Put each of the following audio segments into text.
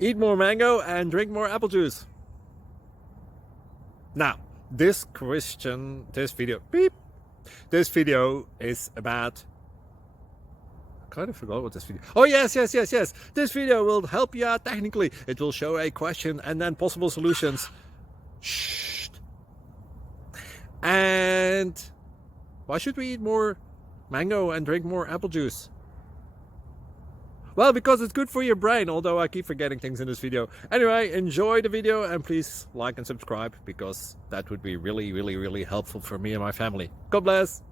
Eat more mango and drink more apple juice. Now, this video is about, I kind of forgot what this video. Oh, yes. This video will help you out technically. It will show a question and then possible solutions. Shh. And why should we eat more mango and drink more apple juice? Well, because it's good for your brain, although I keep forgetting things in this video. Anyway, enjoy the video and please like and subscribe, because that would be really helpful for me and my family. God bless!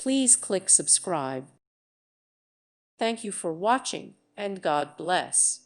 Please click subscribe. Thank you for watching, and God bless.